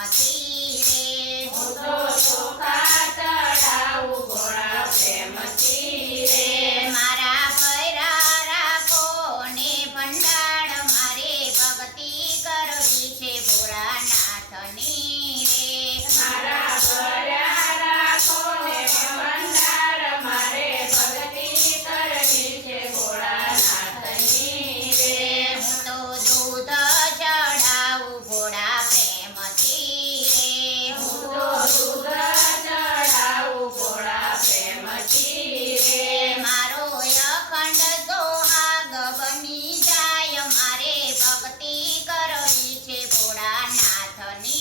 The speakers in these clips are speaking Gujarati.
પ્રેમથી રે હું તો ચોખા ચડાવું ભોળા પ્રેમથી રે મારા ભૈરા રાખો ને ભંડાર મારે ભક્તિ કરવી છે ભોળાનાથની રે મારા ભર્યા રાખો ને ભંડાર મારે ભક્તિ કરવી છે ભોળાનાથની રે હું તો દૂધ ચડાવું ભોળા પ્રેમથી રે હું તો દૂધ ચડાવું ભોળા પ્રેમથી રે મારો અખંડ સોહાગ બની જાય મારે ભક્તિ કરવી છે ભોળાનાથની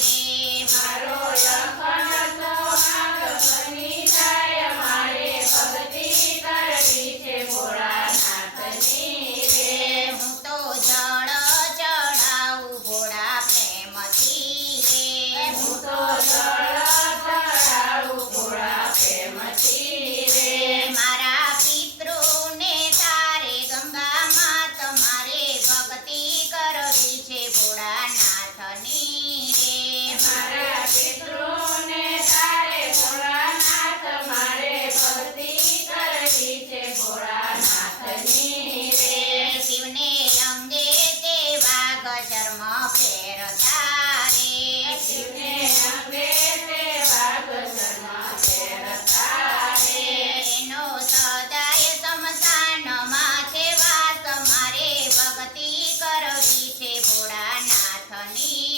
રે મારો અખંડ સોહાગ બની જાય મારે ભક્તિ કરવી છે ભોળાનાથની રે હું તો જળ ચડાવું ભોળા પ્રેમથી રે હું તો જળ ચડાવું ભોળા પ્રેમથી રે મારા પિતૃને તારે ગંગા માત મારે ભક્તિ કરવી છે ભોળાનાથની રે મારા પિતૃને તારે ભોળાનાથ મારે ભક્તિ કરવી છે ભોળાનાથની રે શિવને અંગે તે વાઘ ચર્મ પહેરતા રે શિવને અંગે તે વાઘ ચર્મ પહેરતા રે એનો સદાય શમશાનમાં છે વાસ મારે ભક્તિ કરવી છે ભોળાનાથની